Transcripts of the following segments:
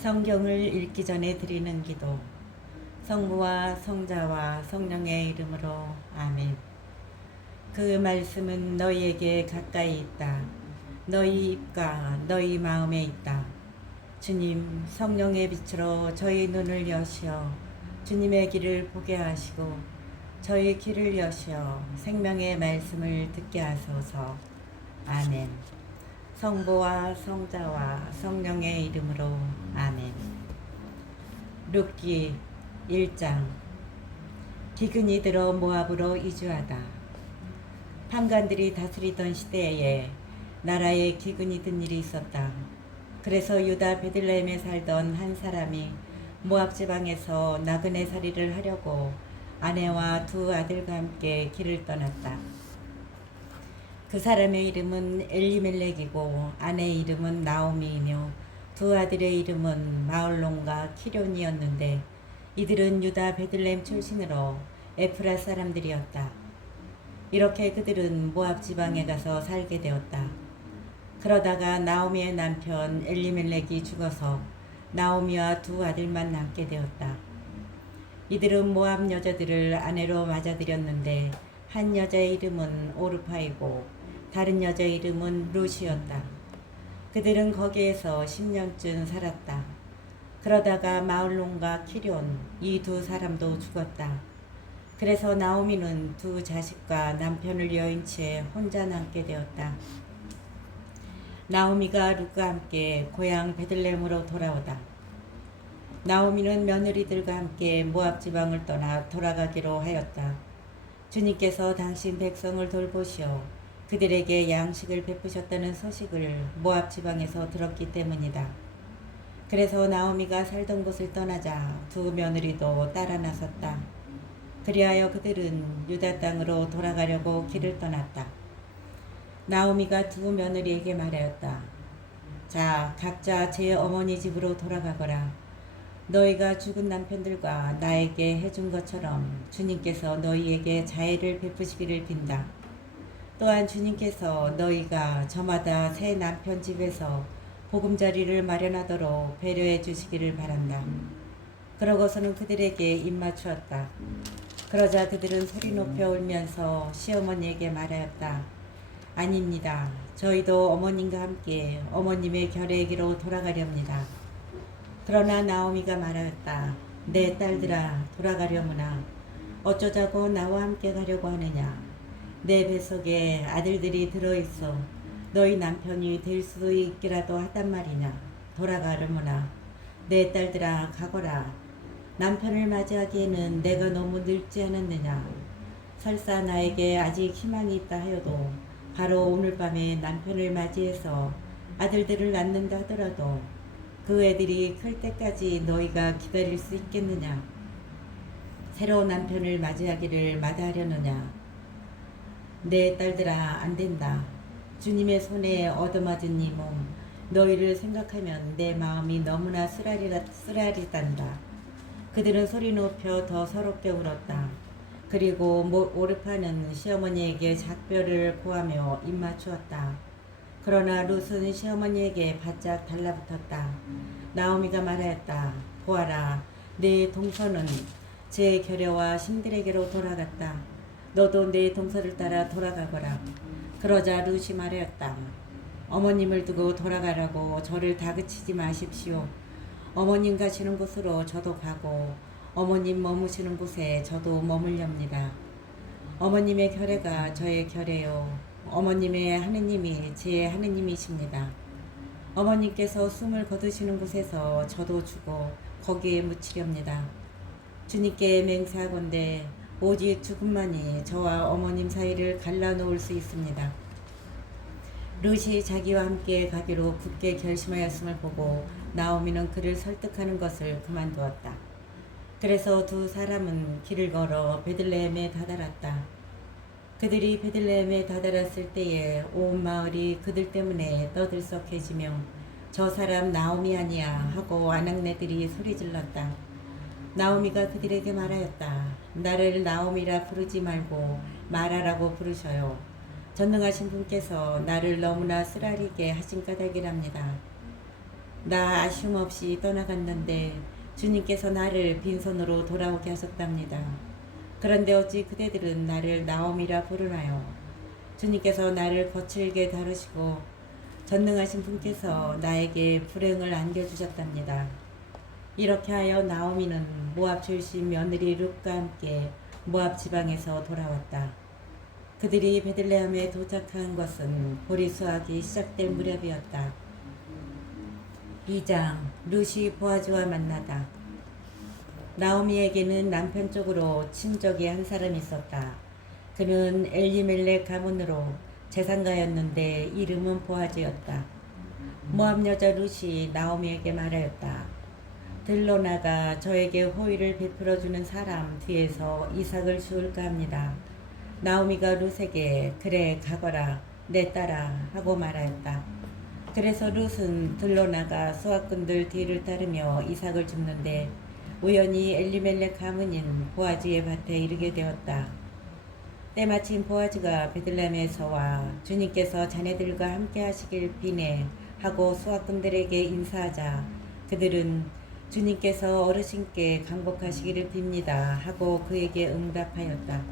성경을 읽기 전에 드리는 기도. 성부와 성자와 성령의 이름으로 아멘. 그 말씀은 너희에게 가까이 있다. 너희 입과 너희 마음에 있다. 주님, 성령의 빛으로 저희 눈을 여시어 주님의 길을 보게 하시고 저희 길을 여시어 생명의 말씀을 듣게 하소서. 아멘. 성부와 성자와 성령의 이름으로 아멘. 룻기 1장. 기근이 들어 모압으로 이주하다. 판관들이 다스리던 시대에 나라에 기근이 든 일이 있었다. 그래서 유다 베들레헴에 살던 한 사람이 모압 지방에서 나그네 살이를 하려고 아내와 두 아들과 함께 길을 떠났다. 그 사람의 이름은 엘리멜렉이고 아내의 이름은 나오미이며 두 아들의 이름은 마흘론과 키련이었는데 이들은 유다 베들레헴 출신으로 에프라 사람들이었다. 이렇게 그들은 모압 지방에 가서 살게 되었다. 그러다가 나오미의 남편 엘리멜렉이 죽어서 나오미와 두 아들만 남게 되었다. 이들은 모압 여자들을 아내로 맞아들였는데 한 여자의 이름은 오르파이고 다른 여자의 이름은 룻이었다. 그들은 거기에서 10년쯤 살았다. 그러다가 마흘론과 키련 이 두 사람도 죽었다. 그래서 나오미는 두 자식과 남편을 여인 채 혼자 남게 되었다. 나오미가 룻과 함께 고향 베들레헴으로 돌아오다. 나오미는 며느리들과 함께 모압 지방을 떠나 돌아가기로 하였다. 주님께서 당신 백성을 돌보시어 그들에게 양식을 베푸셨다는 소식을 모압 지방에서 들었기 때문이다. 그래서 나오미가 살던 곳을 떠나자 두 며느리도 따라 나섰다. 그리하여 그들은 유다 땅으로 돌아가려고 길을 떠났다. 나오미가 두 며느리에게 말하였다. 자, 각자 제 어머니 집으로 돌아가거라. 너희가 죽은 남편들과 나에게 해준 것처럼 주님께서 너희에게 자애를 베푸시기를 빈다. 또한 주님께서 너희가 저마다 새 남편 집에서 보금자리를 마련하도록 배려해 주시기를 바란다. 그러고서는 그들에게 입맞추었다. 그러자 그들은 소리 높여 울면서 시어머니에게 말하였다. 아닙니다. 저희도 어머님과 함께 어머님의 결례에게로 돌아가렵니다. 그러나 나오미가 말하였다. 내 딸들아, 돌아가려무나 어쩌자고 나와 함께 가려고 하느냐. 내 뱃속에 아들들이 들어있어 너희 남편이 될 수 있기라도 하단 말이냐. 돌아가려무나 내 딸들아, 가거라. 남편을 맞이하기에는 내가 너무 늙지 않았느냐. 설사 나에게 아직 희망이 있다 하여도 바로 오늘 밤에 남편을 맞이해서 아들들을 낳는다 하더라도 그 애들이 클 때까지 너희가 기다릴 수 있겠느냐. 새로운 남편을 맞이하기를 마다하려느냐. 내 딸들아, 안 된다. 주님의 손에 얻어맞은 이 몸, 너희를 생각하면 내 마음이 너무나 쓰라리단다. 그들은 소리 높여 더 서럽게 울었다. 그리고 오르파는 시어머니에게 작별을 구하며 입맞추었다. 그러나 룻은 시어머니에게 바짝 달라붙었다. 나오미가 말하였다. 보아라, 내 동서는 제 결여와 신들에게로 돌아갔다. 너도 내 동서를 따라 돌아가거라. 그러자 룻이 말하였다. 어머님을 두고 돌아가라고 저를 다그치지 마십시오. 어머님 가시는 곳으로 저도 가고 어머님 머무시는 곳에 저도 머물렵니다. 어머님의 결례가 저의 결례요. 어머님의 하느님이 제 하느님이십니다. 어머님께서 숨을 거두시는 곳에서 저도 죽어 거기에 묻히렵니다. 주님께 맹세하건대 오직 죽음만이 저와 어머님 사이를 갈라놓을 수 있습니다. 룻이 자기와 함께 가기로 굳게 결심하였음을 보고 나오미는 그를 설득하는 것을 그만두었다. 그래서 두 사람은 길을 걸어 베들레헴에 다다랐다. 그들이 베들레헴에 다다랐을 때에 온 마을이 그들 때문에 떠들썩해지며 저 사람 나오미 아니야 하고 아낙네들이 소리질렀다. 나오미가 그들에게 말하였다. 나를 나오미라 부르지 말고 마라라고 부르셔요. 전능하신 분께서 나를 너무나 쓰라리게 하신 까닭이랍니다. 나 아쉬움 없이 떠나갔는데 주님께서 나를 빈손으로 돌아오게 하셨답니다. 그런데 어찌 그대들은 나를 나옴이라 부르나요? 주님께서 나를 거칠게 다루시고 전능하신 분께서 나에게 불행을 안겨주셨답니다. 이렇게 하여 나오미는 모압 출신 며느리 룻과 함께 모압 지방에서 돌아왔다. 그들이 베들레헴에 도착한 것은 보리 수확이 시작될 무렵이었다. 2장 룻이 보아즈와 만나다. 나오미에게는 남편 쪽으로 친족이 한 사람이 있었다. 그는 엘리멜렉 가문으로 재산가였는데 이름은 보아즈였다. 모압 여자 룻이 나오미에게 말하였다. 들러 나가 저에게 호의를 베풀어주는 사람 뒤에서 이삭을 주울까 합니다. 나오미가 룻에게 그래 가거라 내 딸아 하고 말하였다. 그래서 룻은 들러 나가 수확꾼들 뒤를 따르며 이삭을 줍는데 우연히 엘리멜렉 가문인 보아즈의 밭에 이르게 되었다. 때마침 보아즈가 베들레헴에서 와 주님께서 자네들과 함께 하시길 비네 하고 수확꾼들에게 인사하자 그들은 주님께서 어르신께 강복하시기를 빕니다 하고 그에게 응답하였다.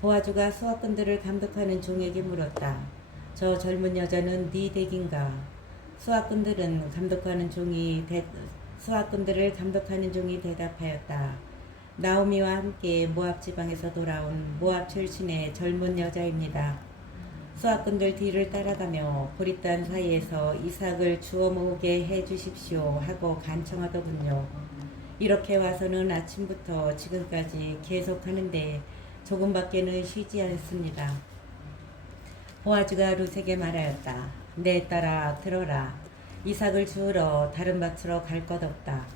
보아즈가 수확꾼들을 감독하는 종에게 물었다. 저 젊은 여자는 네 댁인가? 수확꾼들을 감독하는 종이 대답하였다. 나오미와 함께 모압 지방에서 돌아온 모압 출신의 젊은 여자입니다. 수확꾼들 뒤를 따라가며 보리단 사이에서 이삭을 주워 모으게 해 주십시오 하고 간청하더군요. 이렇게 와서는 아침부터 지금까지 계속하는데 조금밖에는 쉬지 않습니다. 보아즈가 룻에게 말하였다. 내 딸아 들어라. 이삭을 주우러 다른 밭으로 갈 것 없다.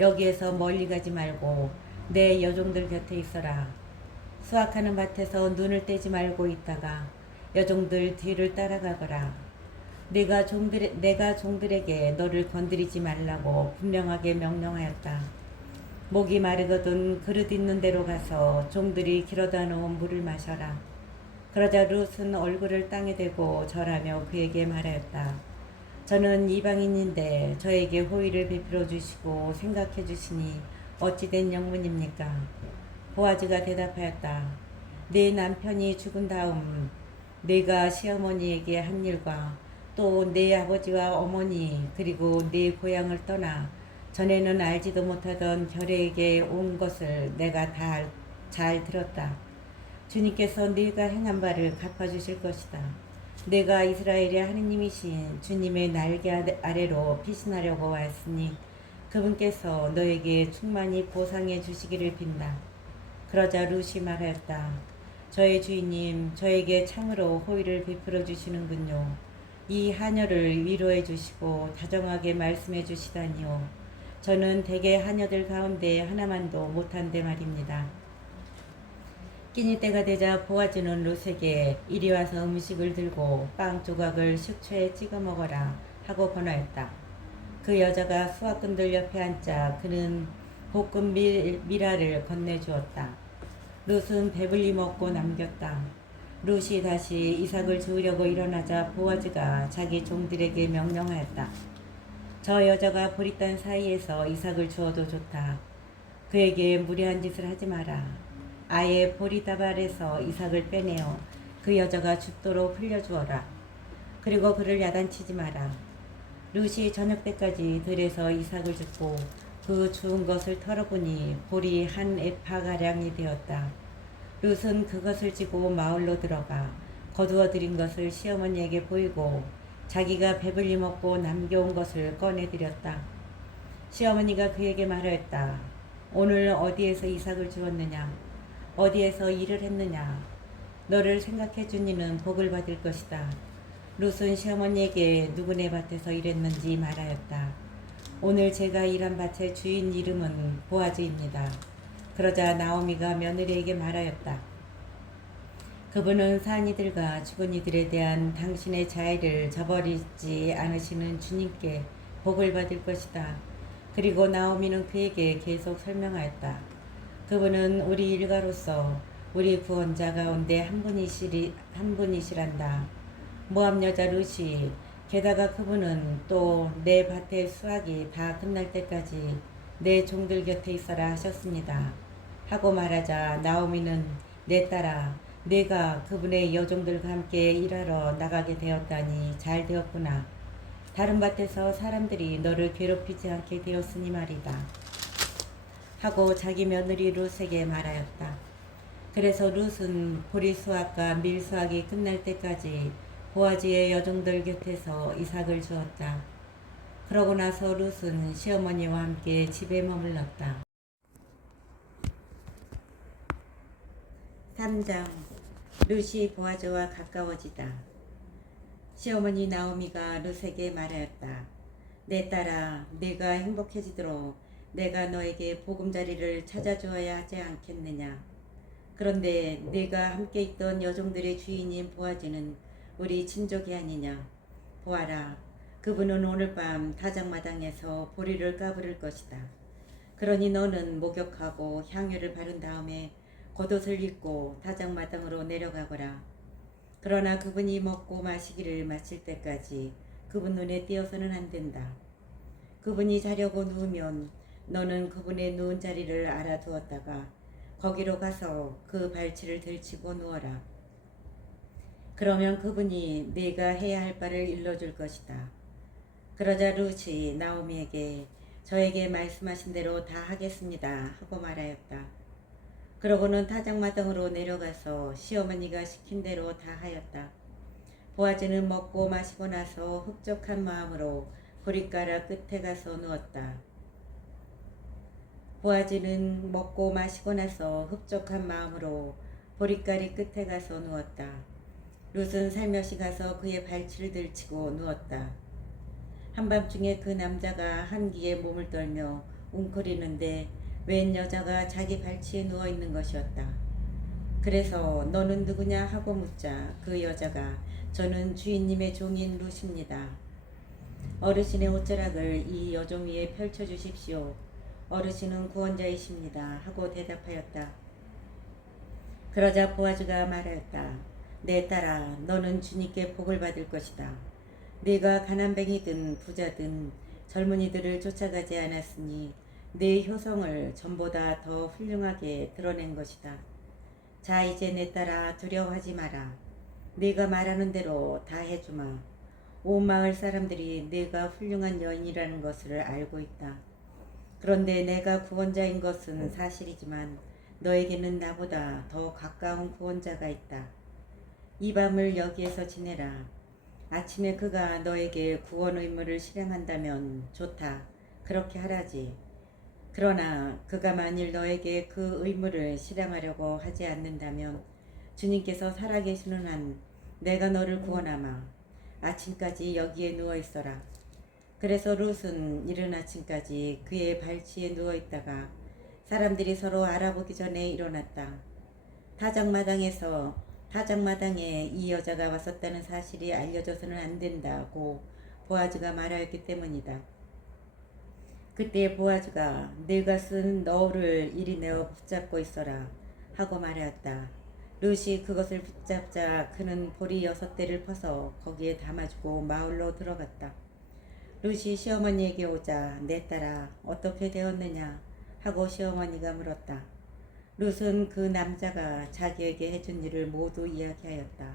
여기에서 멀리 가지 말고 내 여종들 곁에 있어라. 수확하는 밭에서 눈을 떼지 말고 있다가 여종들 뒤를 따라가거라. 내가 종들에게 너를 건드리지 말라고 분명하게 명령하였다. 목이 마르거든 그릇 있는 데로 가서 종들이 길어다 놓은 물을 마셔라. 그러자 룻은 얼굴을 땅에 대고 절하며 그에게 말하였다. 저는 이방인인데 저에게 호의를 베풀어 주시고 생각해 주시니 어찌된 영문입니까? 보아즈가 대답하였다. 네 남편이 죽은 다음 네가 시어머니에게 한 일과 또 네 아버지와 어머니 그리고 네 고향을 떠나 전에는 알지도 못하던 결례에게 온 것을 내가 다 잘 들었다. 주님께서 네가 행한 바를 갚아주실 것이다. 내가 이스라엘의 하느님이신 주님의 날개 아래로 피신하려고 왔으니 그분께서 너에게 충만히 보상해 주시기를 빈다. 그러자 룻이 말하였다. 저의 주인님 저에게 참으로 호의를 베풀어 주시는군요. 이 하녀를 위로해 주시고 다정하게 말씀해 주시다니요. 저는 대개 하녀들 가운데 하나만도 못한데 말입니다. 끼니 때가 되자 보아즈는 룻에게 이리 와서 음식을 들고 빵 조각을 식초에 찍어 먹어라 하고 권하였다. 그 여자가 수확꾼들 옆에 앉자 그는 볶은 미라를 건네주었다. 룻은 배불리 먹고 남겼다. 룻이 다시 이삭을 주우려고 일어나자 보아즈가 자기 종들에게 명령하였다. 저 여자가 보리단 사이에서 이삭을 주어도 좋다. 그에게 무례한 짓을 하지 마라. 아예 보리다발에서 이삭을 빼내어 그 여자가 죽도록 흘려주어라. 그리고 그를 야단치지 마라. 룻이 저녁 때까지 들에서 이삭을 줍고 그 주운 것을 털어보니 보리 한 에파가량이 되었다. 룻은 그것을 지고 마을로 들어가 거두어 들인 것을 시어머니에게 보이고 자기가 배불리 먹고 남겨온 것을 꺼내드렸다. 시어머니가 그에게 말하였다. 오늘 어디에서 이삭을 주었느냐? 어디에서 일을 했느냐? 너를 생각해 준 이는 복을 받을 것이다. 룻은 시어머니에게 누구네 밭에서 일했는지 말하였다. 오늘 제가 일한 밭의 주인 이름은 보아즈입니다. 그러자 나오미가 며느리에게 말하였다. 그분은 산 이들과 죽은 이들에 대한 당신의 자애를 저버리지 않으시는 주님께 복을 받을 것이다. 그리고 나오미는 그에게 계속 설명하였다. 그분은 우리 일가로서 우리 구원자 가운데 한 분이시란다. 모압 여자 룻이 게다가 그분은 또 내 밭의 수확이 다 끝날 때까지 내 종들 곁에 있어라 하셨습니다. 하고 말하자 나오미는 내 딸아 내가 그분의 여종들과 함께 일하러 나가게 되었다니 잘 되었구나. 다른 밭에서 사람들이 너를 괴롭히지 않게 되었으니 말이다. 하고 자기 며느리 룻에게 말하였다. 그래서 룻은 보리 수확과 밀 수확이 끝날 때까지 보아즈의 여종들 곁에서 이삭을 주었다. 그러고 나서 룻은 시어머니와 함께 집에 머물렀다. 3장 룻이 보아즈와 가까워지다. 시어머니 나오미가 룻에게 말하였다. 내 딸아 네가 행복해지도록 내가 너에게 보금자리를 찾아주어야 하지 않겠느냐. 그런데 네가 함께 있던 여종들의 주인인 보아즈는 우리 친족이 아니냐. 보아라 그분은 오늘 밤 다장마당에서 보리를 까부를 것이다. 그러니 너는 목욕하고 향유를 바른 다음에 겉옷을 입고 다장마당으로 내려가거라. 그러나 그분이 먹고 마시기를 마칠 때까지 그분 눈에 띄어서는 안 된다. 그분이 자려고 누우면 너는 그분의 누운 자리를 알아두었다가 거기로 가서 그 발치를 들치고 누워라. 그러면 그분이 네가 해야 할 바를 일러줄 것이다. 그러자 룻이 나오미에게 저에게 말씀하신 대로 다 하겠습니다 하고 말하였다. 그러고는 타작마당으로 내려가서 시어머니가 시킨 대로 다 하였다. 보아즈는 먹고 마시고 나서 흡족한 마음으로 보릿가락 끝에 가서 누웠다. 보아즈는 먹고 마시고 나서 흡족한 마음으로 보릿가리 끝에 가서 누웠다. 룻은 살며시 가서 그의 발치를 들치고 누웠다. 한밤중에 그 남자가 한기에 몸을 떨며 웅크리는데 웬 여자가 자기 발치에 누워있는 것이었다. 그래서 너는 누구냐 하고 묻자 그 여자가 저는 주인님의 종인 룻입니다. 어르신의 옷자락을 이 여종 위에 펼쳐주십시오. 어르신은 구원자이십니다 하고 대답하였다. 그러자 보아즈가 말하였다. 내 딸아 너는 주님께 복을 받을 것이다. 네가 가난뱅이든 부자든 젊은이들을 쫓아가지 않았으니 네 효성을 전보다 더 훌륭하게 드러낸 것이다. 자 이제 내 딸아 두려워하지 마라. 네가 말하는 대로 다 해주마. 온 마을 사람들이 네가 훌륭한 여인이라는 것을 알고 있다. 그런데 내가 구원자인 것은 사실이지만 너에게는 나보다 더 가까운 구원자가 있다. 이 밤을 여기에서 지내라. 아침에 그가 너에게 구원 의무를 실행한다면 좋다. 그렇게 하라지. 그러나 그가 만일 너에게 그 의무를 실행하려고 하지 않는다면 주님께서 살아계시는 한 내가 너를 구원하마. 아침까지 여기에 누워있어라. 그래서 룻은 이른 아침까지 그의 발치에 누워있다가 사람들이 서로 알아보기 전에 일어났다. 타작마당에 이 여자가 왔었다는 사실이 알려져서는 안 된다고 보아즈가 말하였기 때문이다. 그때 보아즈가 네가 쓴 너울을 이리 내어 붙잡고 있어라 하고 말하였다. 룻이 그것을 붙잡자 그는 보리 6대를 퍼서 거기에 담아주고 마을로 들어갔다. 룻이 시어머니에게 오자 내 딸아 어떻게 되었느냐 하고 시어머니가 물었다. 룻은 그 남자가 자기에게 해준 일을 모두 이야기하였다.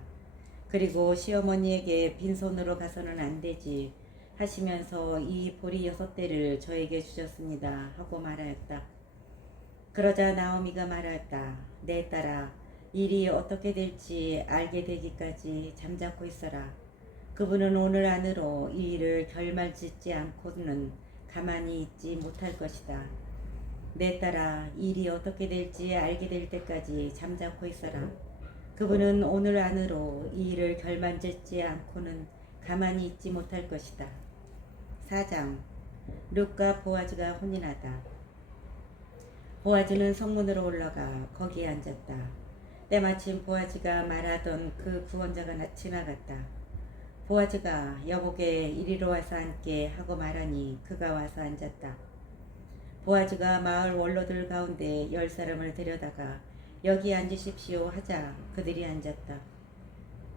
그리고 시어머니에게 빈손으로 가서는 안 되지 하시면서 이 보리 6대를 저에게 주셨습니다 하고 말하였다. 그러자 나오미가 말하였다. 내 딸아 일이 어떻게 될지 알게 되기까지 잠자코 있어라. 그분은 오늘 안으로 이 일을 결말짓지 않고는 가만히 있지 못할 것이다. 내 딸아 일이 어떻게 될지 알게 될 때까지 잠자코 있어라. 그분은 오늘 안으로 이 일을 결말짓지 않고는 가만히 있지 못할 것이다. 4장 룻과 보아즈가 혼인하다. 보아즈는 성문으로 올라가 거기에 앉았다. 때마침 보아즈가 말하던 그 구원자가 지나갔다. 보아즈가 여보게 이리로 와서 앉게 하고 말하니 그가 와서 앉았다. 보아즈가 마을 원로들 가운데 10사람을 데려다가 여기 앉으십시오 하자 그들이 앉았다.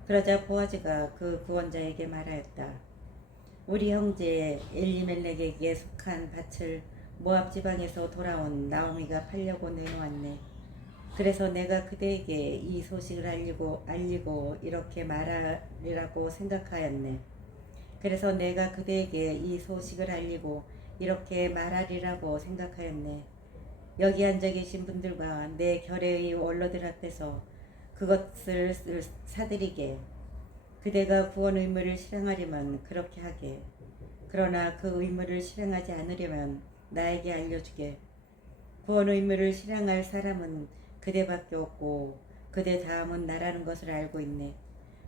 그러자 보아즈가 그 구원자에게 말하였다. 우리 형제 엘리멜렉에게 속한 밭을 모압 지방에서 돌아온 나오미가 팔려고 내놓았네. 그래서 내가 그대에게 이 소식을 알리고 이렇게 말하리라고 생각하였네. 그래서 내가 그대에게 이 소식을 알리고 이렇게 말하리라고 생각하였네. 여기 앉아 계신 분들과 내 결례의 원로들 앞에서 그것을 사드리게. 그대가 구원 의무를 실행하려면 그렇게 하게. 그러나 그 의무를 실행하지 않으려면 나에게 알려주게. 구원 의무를 실행할 사람은 그대밖에 없고 그대 다음은 나라는 것을 알고 있네.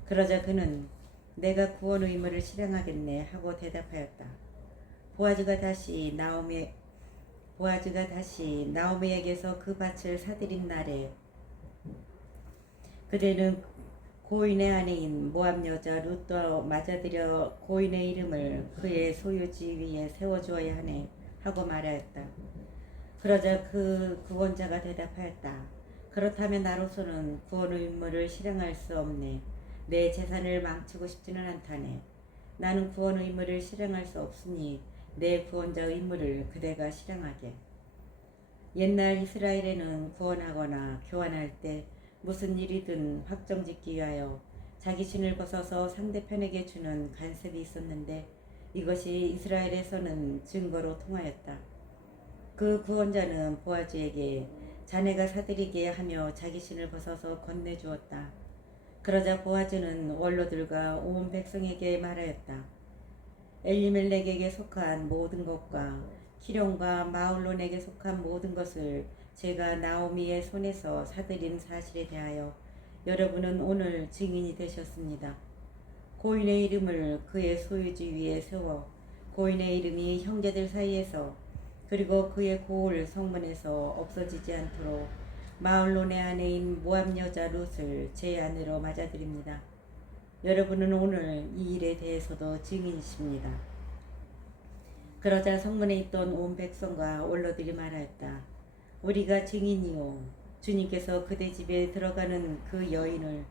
그러자 그는 내가 구원 의무를 실행하겠네 하고 대답하였다. 보아즈가 다시 나오미에게서 그 밭을 사들인 날에 그대는 고인의 아내인 모압 여자 룻도 맞아들여 고인의 이름을 그의 소유지 위에 세워주어야 하네 하고 말하였다. 그러자 그 구원자가 대답하였다. 그렇다면 나로서는 구원 의무를 실행할 수 없네. 내 재산을 망치고 싶지는 않다네. 나는 구원 의무를 실행할 수 없으니 내 구원자 의무를 그대가 실행하게. 옛날 이스라엘에는 구원하거나 교환할 때 무슨 일이든 확정짓기 위하여 자기 신을 벗어서 상대편에게 주는 간섭이 있었는데 이것이 이스라엘에서는 증거로 통하였다. 그 구원자는 보아즈에게 자네가 사드리게 하며 자기 신을 벗어서 건네주었다. 그러자 보아즈는 원로들과 온 백성에게 말하였다. 엘리멜렉에게 속한 모든 것과 키론과 마울론에게 속한 모든 것을 제가 나오미의 손에서 사들인 사실에 대하여 여러분은 오늘 증인이 되셨습니다. 고인의 이름을 그의 소유지 위에 세워 고인의 이름이 형제들 사이에서 그리고 그의 고을 성문에서 없어지지 않도록 마을론의 아내인 모압 여자 룻을 제 아내로 맞아들입니다. 여러분은 오늘 이 일에 대해서도 증인이십니다. 그러자 성문에 있던 온 백성과 원로들이 말하였다. 우리가 증인이요. 주님께서 그대 집에 들어가는 그 여인을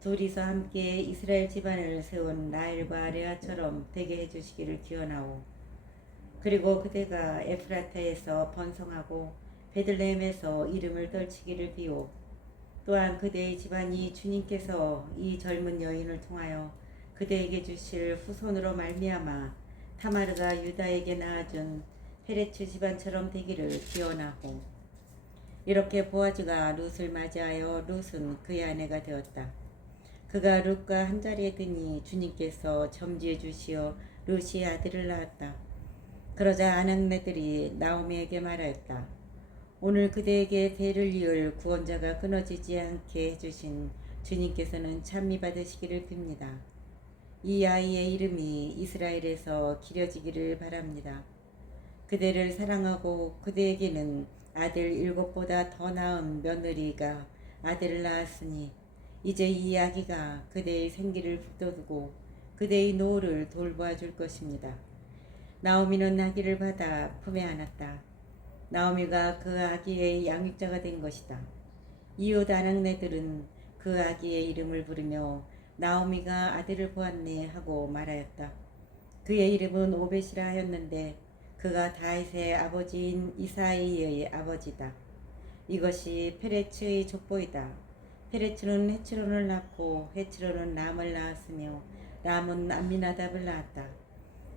둘이서 함께 이스라엘 집안을 세운 라헬과 레아처럼 되게 해주시기를 기원하오. 그리고 그대가 에프라타에서 번성하고 베들레헴에서 이름을 떨치기를 비오. 또한 그대의 집안이 주님께서 이 젊은 여인을 통하여 그대에게 주실 후손으로 말미암아 타마르가 유다에게 낳아준 페레츠 집안처럼 되기를 기원하고. 이렇게 보아즈가 룻을 맞이하여 룻은 그의 아내가 되었다. 그가 룻과 한자리에 드니 주님께서 점지해 주시어 룻이 아들을 낳았다. 그러자 아낙네들이 나오미에게 말하였다. 오늘 그대에게 대를 이을 구원자가 끊어지지 않게 해주신 주님께서는 찬미 받으시기를 빕니다. 이 아이의 이름이 이스라엘에서 기려지기를 바랍니다. 그대를 사랑하고 그대에게는 아들 7보다 더 나은 며느리가 아들을 낳았으니 이제 이 아기가 그대의 생기를 북돋우고 그대의 노후를 돌보아 줄 것입니다. 나오미는 아기를 받아 품에 안았다. 나오미가 그 아기의 양육자가 된 것이다. 이웃 아낙네들은 그 아기의 이름을 부르며 나오미가 아들을 보았네 하고 말하였다. 그의 이름은 오벳이라 하였는데 그가 다윗의 아버지인 이사이의 아버지다. 이것이 페레츠의 족보이다. 페레츠는 헤츠론을 낳고 헤츠론은 람을 낳았으며 람은 암미나답을 낳았다.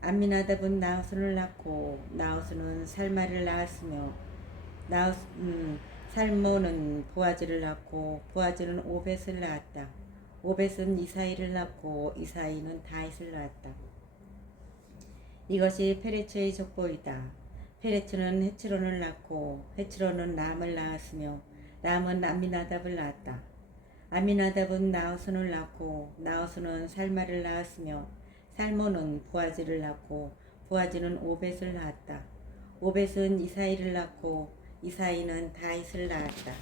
암미나답은 나우스를 낳고 나우스는 살마를 낳았으며 살모는 보아즈를 낳고 보아즈는 오벳을 낳았다. 오벳은 이사이를 낳고 이사이는 다윗을 낳았다. 이것이 페레츠의 족보이다. 페레츠는 헤츠론을 낳고 헤츠론은 람을 낳았으며 람은 암미나답을 낳았다. 암미나답은 나우스를 낳고 나우스는 살마를 낳았으며 살모는 보아즈를 낳고 보아즈는 오벳을 낳았다. 오벳은 이사이를 낳고 이사이는 다윗을 낳았다.